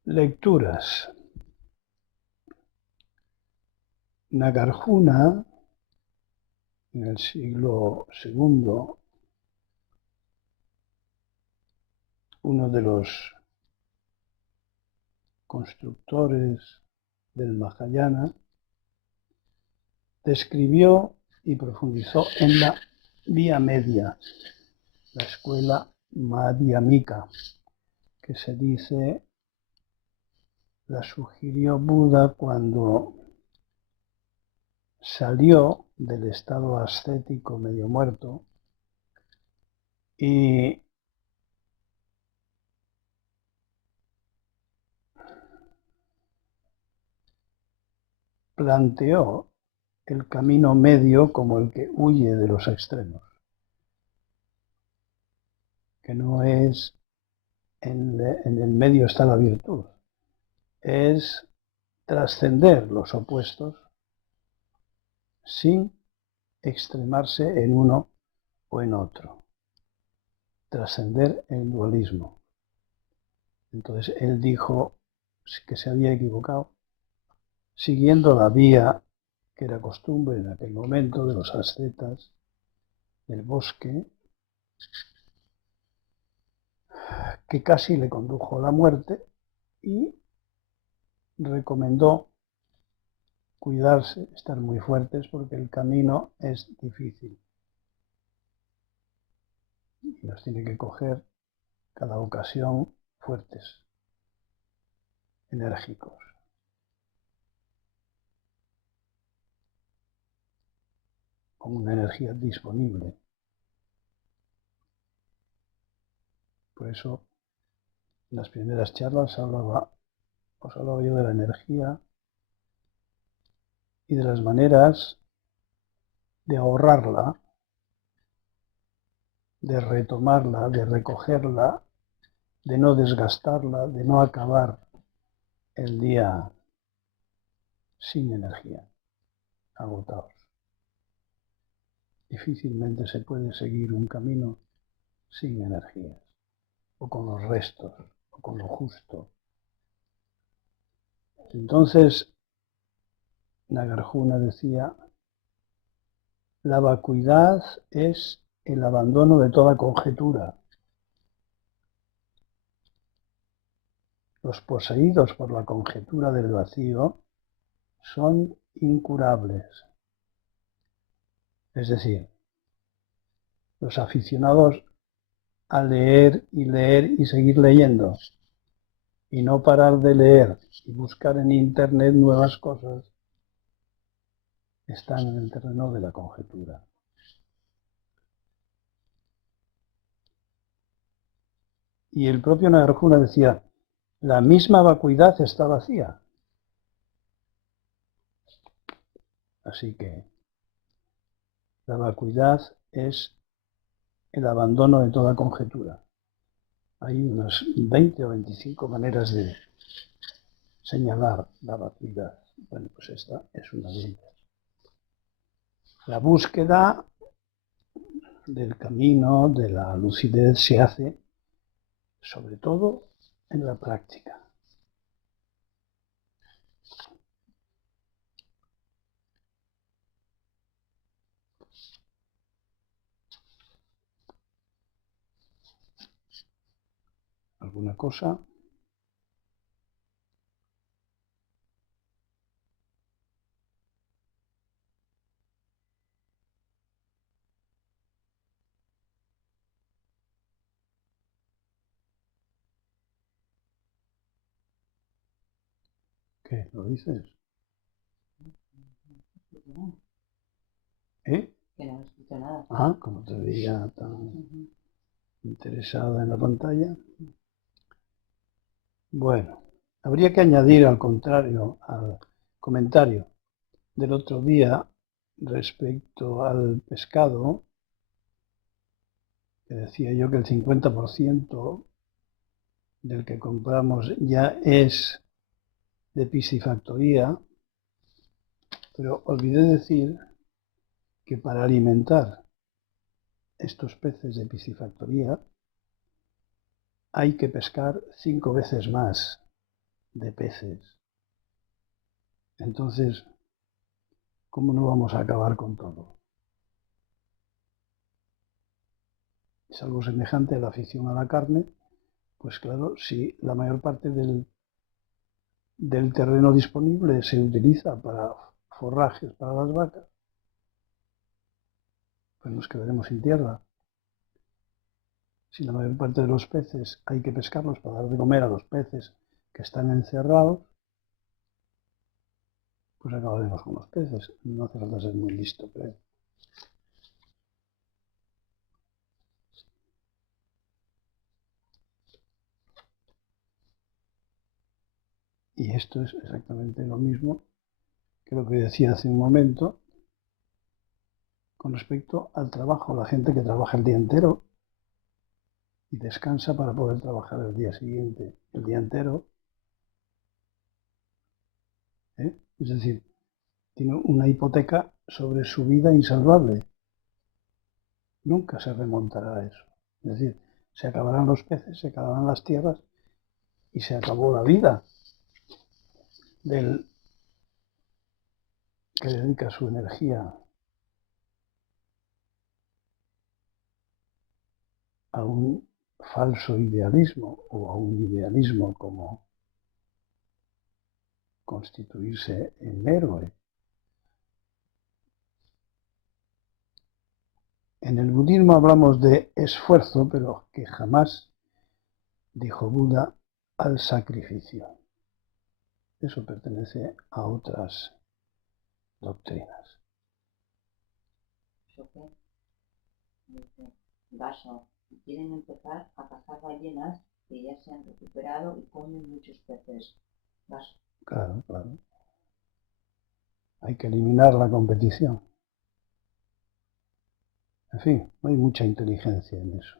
Lecturas. Nagarjuna, en el siglo II, uno de los constructores del Mahayana, describió y profundizó en la vía media, la escuela madhyamika, que se dice la sugirió Buda cuando salió del estado ascético medio muerto y planteó el camino medio como el que huye de los extremos, que no es en el medio está la virtud, es trascender los opuestos sin extremarse en uno o en otro, trascender el dualismo. Entonces él dijo que se había equivocado, siguiendo la vía que era costumbre en aquel momento de los ascetas del bosque, que casi le condujo a la muerte, y recomendó cuidarse, estar muy fuertes porque el camino es difícil y nos tiene que coger cada ocasión fuertes, enérgicos. Con una energía disponible. Por eso, en las primeras charlas os hablaba yo de la energía y de las maneras de ahorrarla, de retomarla, de recogerla, de no desgastarla, de no acabar el día sin energía, agotados. Difícilmente se puede seguir un camino sin energías, o con los restos, o con lo justo. Entonces, Nagarjuna decía, la vacuidad es el abandono de toda conjetura. Los poseídos por la conjetura del vacío son incurables. Es decir, los aficionados a leer y seguir leyendo y no parar de leer y buscar en internet nuevas cosas, están en el terreno de la conjetura. Y el propio Nagarjuna decía, la misma vacuidad está vacía. Así que la vacuidad es el abandono de toda conjetura. Hay unas 20 o 25 maneras de señalar la vacuidad. Bueno, pues esta es una de ellas. La búsqueda del camino, de la lucidez, se hace sobre todo en la práctica. ¿Alguna cosa? ¿Qué? ¿Lo dices? ¿Eh? Que no he escrito nada. Ah, como te veía tan interesada en la pantalla. Bueno, habría que añadir al contrario, al comentario del otro día respecto al pescado, que decía yo que el 50% del que compramos ya es de piscifactoría, pero olvidé decir que para alimentar estos peces de piscifactoría hay que pescar 5 veces más de peces. Entonces, ¿cómo no vamos a acabar con todo? Es algo semejante a la afición a la carne, pues claro, si la mayor parte del terreno disponible se utiliza para forrajes para las vacas, pues nos quedaremos sin tierra. Si la mayor parte de los peces hay que pescarlos para dar de comer a los peces que están encerrados, pues acabaremos con los peces. No hace falta ser muy listo, creo. Y esto es exactamente lo mismo que lo que decía hace un momento con respecto al trabajo. La gente que trabaja el día entero y descansa para poder trabajar el día siguiente, el día entero, ¿eh? Es decir, tiene una hipoteca sobre su vida insalvable. Nunca se remontará a eso. Es decir, se acabarán los peces, se acabarán las tierras y se acabó la vida del que dedica su energía a un falso idealismo o a un idealismo como constituirse en héroe. En el budismo hablamos de esfuerzo, pero que jamás, dijo Buda, al sacrificio. Eso pertenece a otras doctrinas. ¿Eso qué? Dice, Gaso, y quieren empezar a cazar ballenas que ya se han recuperado y comen muchos peces. Gaso. Claro, claro. Hay que eliminar la competición. En fin, no hay mucha inteligencia en eso.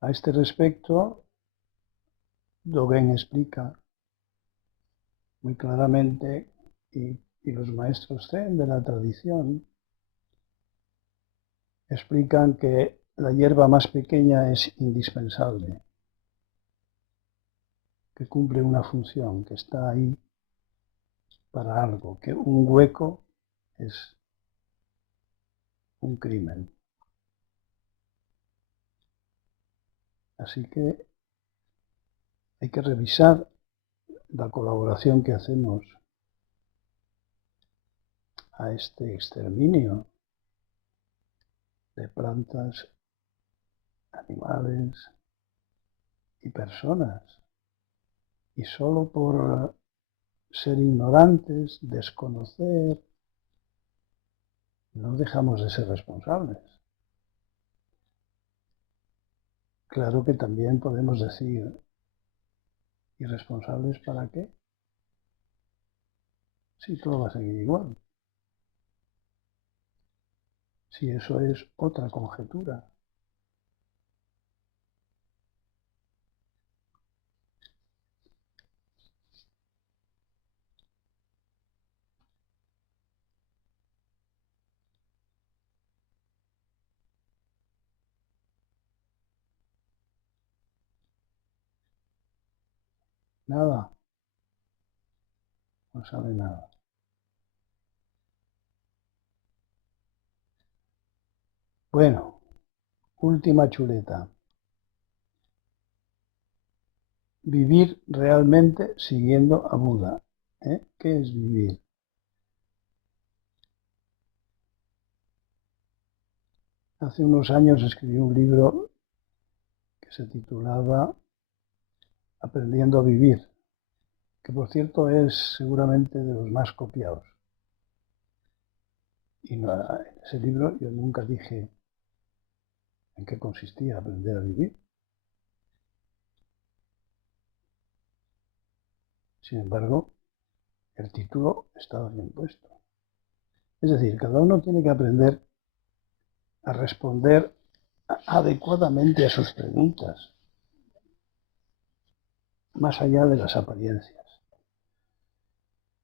A este respecto, Dogen explica muy claramente, y los maestros Zen de la tradición explican que la hierba más pequeña es indispensable, que cumple una función, que está ahí para algo, que un hueco es un crimen. Así que hay que revisar la colaboración que hacemos a este exterminio de plantas, animales y personas. Y solo por ser ignorantes, desconocer, no dejamos de ser responsables. Claro que también podemos decir, ¿y responsables para qué? Si todo va a seguir igual. Si eso es otra conjetura. Nada, no sabe nada. Bueno, última chuleta. Vivir realmente siguiendo a Buda. ¿Qué es vivir? Hace unos años escribí un libro que se titulaba Aprendiendo a vivir, que por cierto es seguramente de los más copiados. Y en ese libro yo nunca dije en qué consistía aprender a vivir. Sin embargo, el título estaba bien puesto. Es decir, cada uno tiene que aprender a responder adecuadamente a sus preguntas, más allá de las apariencias.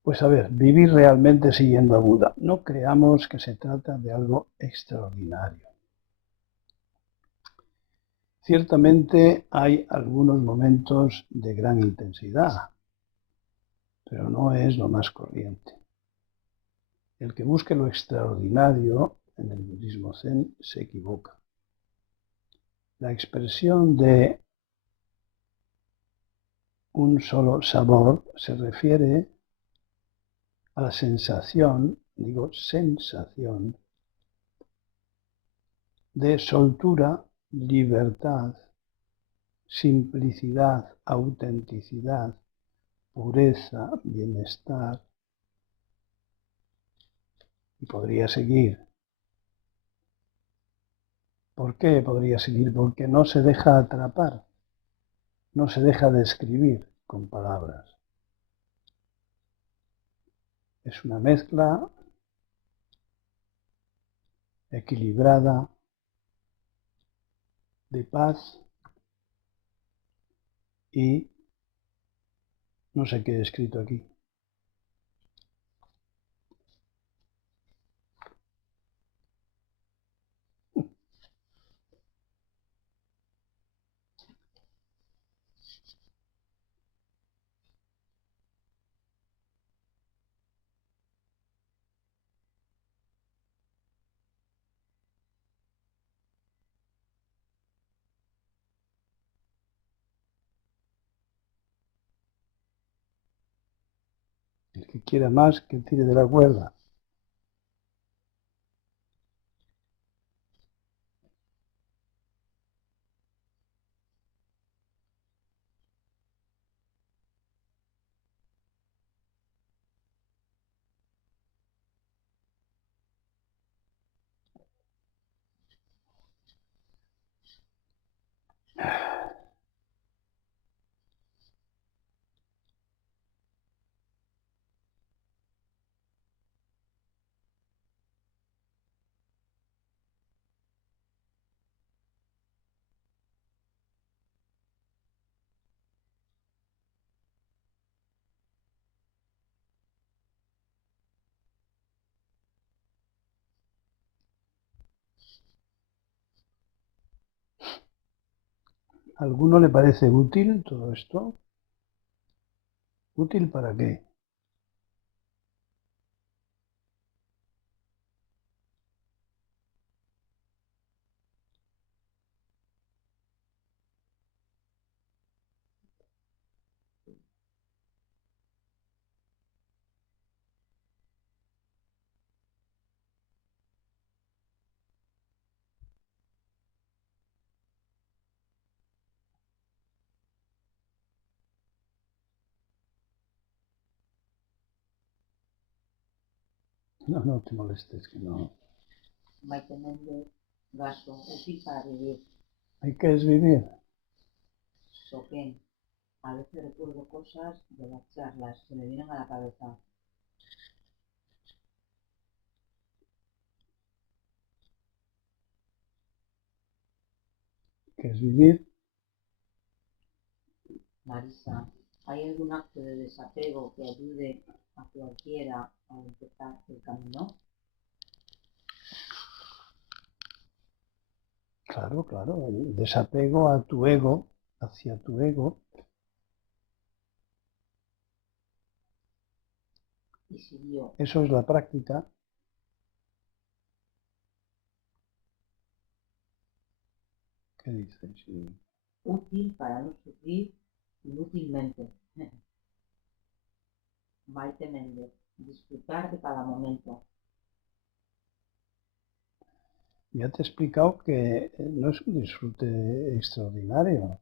Pues a ver, vivir realmente siguiendo a Buda. No creamos que se trata de algo extraordinario. Ciertamente hay algunos momentos de gran intensidad, pero no es lo más corriente. El que busque lo extraordinario en el budismo zen se equivoca. La expresión de un solo sabor se refiere a la sensación, digo sensación, de soltura, libertad, simplicidad, autenticidad, pureza, bienestar, y podría seguir. ¿Por qué podría seguir? Porque no se deja atrapar, no se deja describir con palabras. Es una mezcla equilibrada de paz y no sé qué he escrito aquí. El que quiera más, que tire de la cuerda. ¿A alguno le parece útil todo esto? ¿Útil para qué? No, no te molestes, que no. Maite Méndez, Gaso, útil para vivir. ¿Hay que es vivir? Soquén. A veces recuerdo cosas de las charlas que me vienen a la cabeza. ¿Qué es vivir? Marisa, ¿hay algún acto de desapego que ayude a cualquiera a empezar el camino? Claro, claro, el desapego a tu ego, hacia tu ego, siguió. Eso es la práctica. ¿Qué dice? Sí. Útil para no sufrir inútilmente. Maite Méndez. Disfrutar de cada momento. Ya te he explicado que no es un disfrute extraordinario,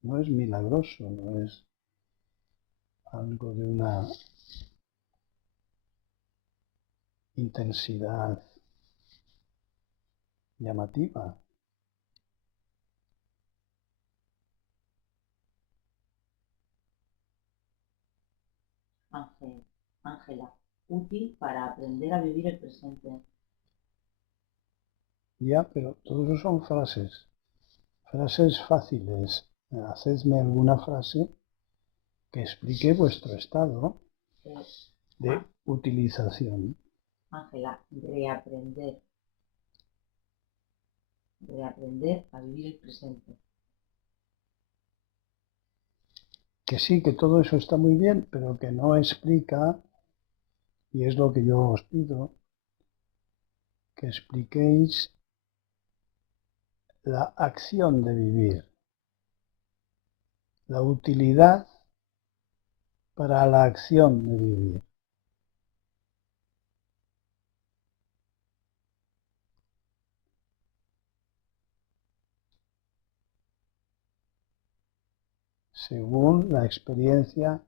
no es milagroso, no es algo de una intensidad llamativa. Ángela. Útil para aprender a vivir el presente. Ya, pero todo eso son frases fáciles. Hacedme alguna frase que explique vuestro estado de utilización. Ángela. Reaprender. Reaprender a vivir el presente. Que sí, que todo eso está muy bien, pero que no explica, y es lo que yo os pido, que expliquéis la acción de vivir, la utilidad para la acción de vivir. Según la experiencia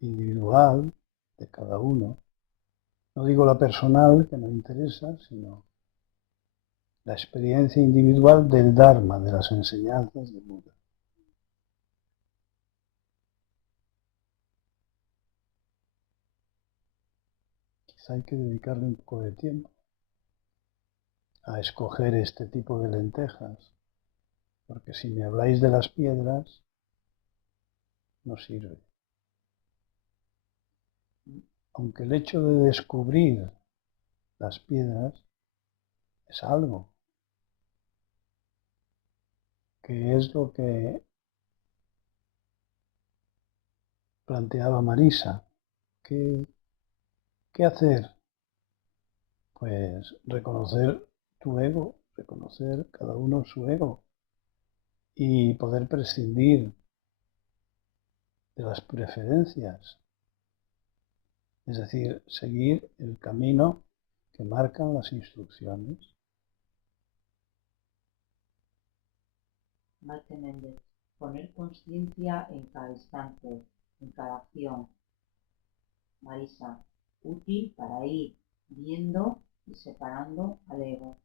individual de cada uno. No digo la personal, que no interesa, sino la experiencia individual del Dharma, de las enseñanzas de Buda. Quizá hay que dedicarle un poco de tiempo a escoger este tipo de lentejas, porque si me habláis de las piedras, no sirve. Aunque el hecho de descubrir las piedras es algo, que es lo que planteaba Marisa. ¿Qué hacer? Pues reconocer tu ego, reconocer cada uno su ego y poder prescindir de las preferencias, es decir, seguir el camino que marcan las instrucciones. Maite Méndez. Poner conciencia en cada instante, en cada acción. Marisa. Útil para ir viendo y separando al ego.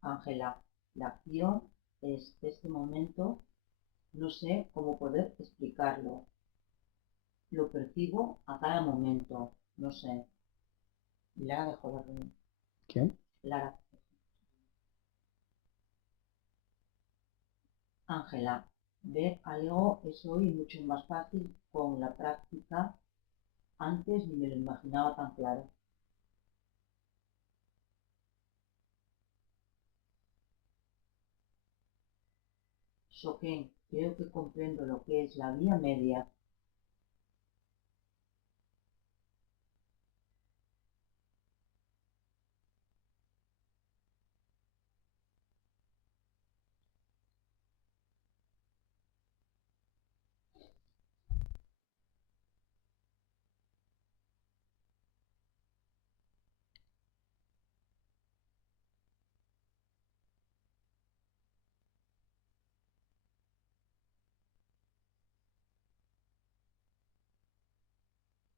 Ángela. La acción es este momento. No sé cómo poder explicarlo. Lo percibo a cada momento. No sé. Lara dejó la reunión. ¿Quién? Lara. Ángela. Ver al ego es hoy mucho más fácil con la práctica. Antes ni me lo imaginaba tan claro. Soken. Creo que comprendo lo que es la vía media.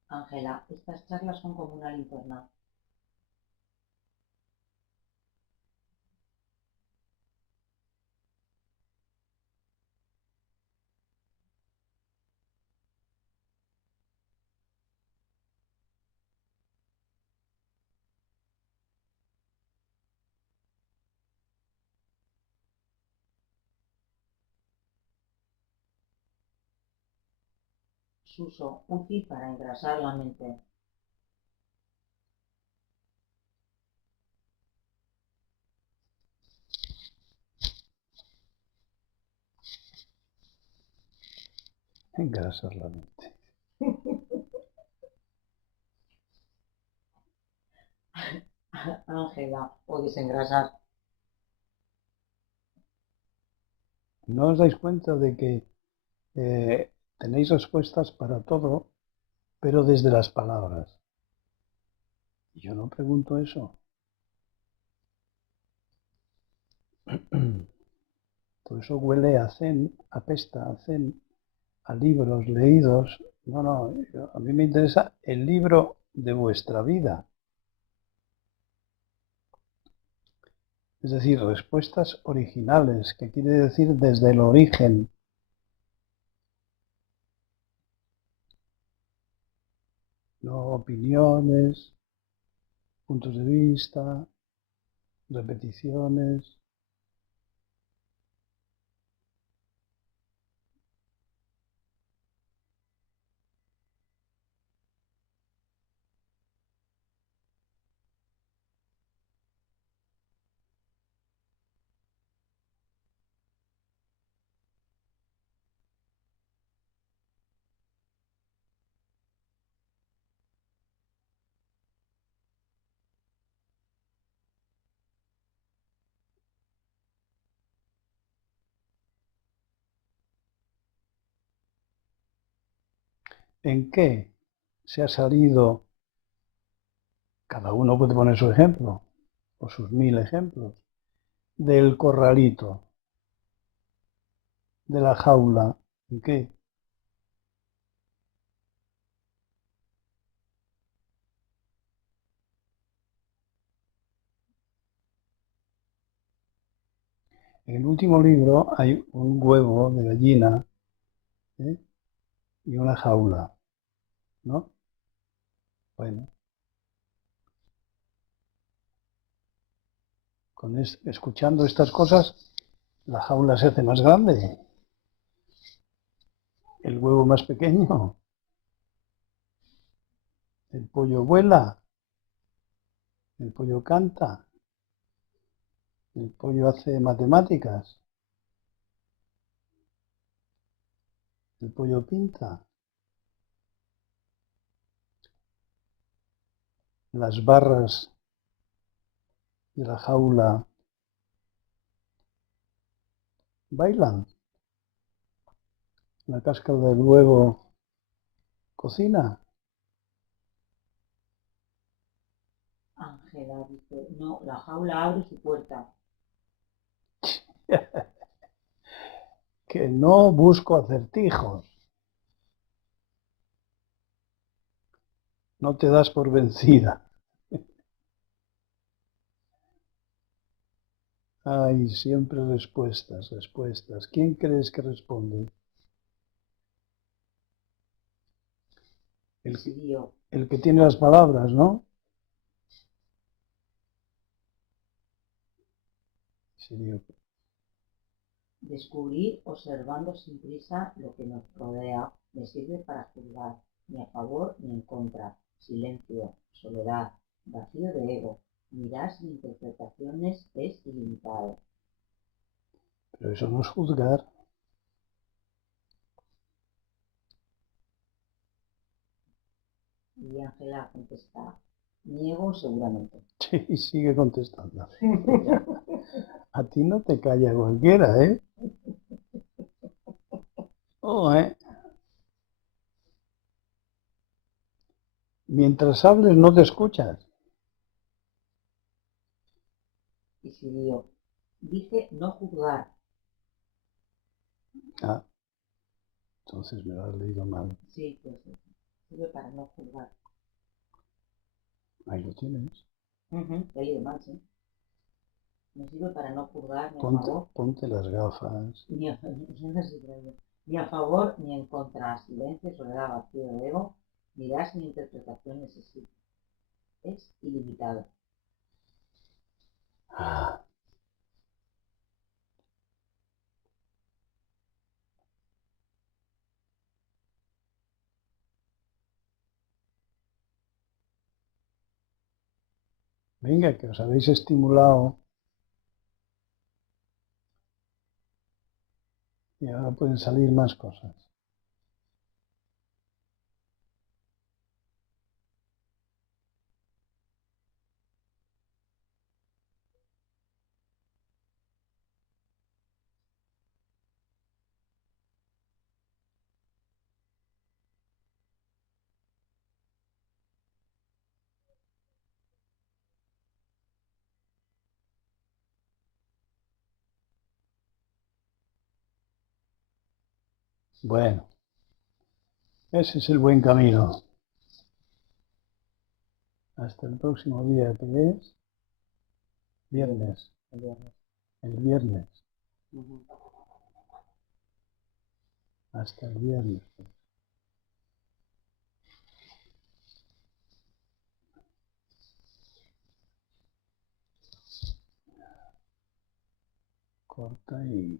Ángela, estas charlas son como una linterna. Suso, útil para engrasar la mente. engrasar la mente. Ángela, o desengrasar. ¿No os dais cuenta de que tenéis respuestas para todo, pero desde las palabras? Yo no pregunto eso. Todo eso huele a zen, apesta a zen, a libros leídos. No, a mí me interesa el libro de vuestra vida. Es decir, respuestas originales, que quiere decir desde el origen. No opiniones, puntos de vista, repeticiones. ¿En qué se ha salido? Cada uno puede poner su ejemplo, o sus 1000 ejemplos, del corralito, de la jaula. ¿En qué? En el último libro hay un huevo de gallina, ¿eh? Y una jaula, ¿no? Bueno, escuchando estas cosas, la jaula se hace más grande, el huevo más pequeño, el pollo vuela, el pollo canta, el pollo hace matemáticas, el pollo pinta, las barras de la jaula bailan, la cáscara del huevo cocina. Ángela dice, no, la jaula abre su puerta. Que no busco acertijos. No te das por vencida. Ay, siempre respuestas, respuestas. ¿Quién crees que responde? El que tiene las palabras, ¿no? Sirio. Descubrir observando sin prisa lo que nos rodea me sirve para juzgar, ni a favor ni en contra. Silencio, soledad, vacío de ego, mirar sin interpretaciones es ilimitado. Pero eso no es juzgar. Y Ángela contesta, niego seguramente. Sí, sigue contestando. A ti no te calla cualquiera, ¿eh? Oh, ¿eh? Mientras hables no te escuchas. Y siguió, dije no juzgar. Ah, entonces me lo has leído mal. Sí, pues sirve para no juzgar. Ahí lo tienes. He leído mal, sí. Me sirve para no juzgar ni a Ponte, favor, ponte las gafas. ni a favor ni en contra. Silencio, soledad, vacío de ego, mirar sin interpretaciones es ilimitado. Ah, venga, que os habéis estimulado y ahora pueden salir más cosas. Bueno, ese es el buen camino. Hasta el próximo día, que es viernes. El viernes. El viernes. Ujú. Hasta el viernes. Corta y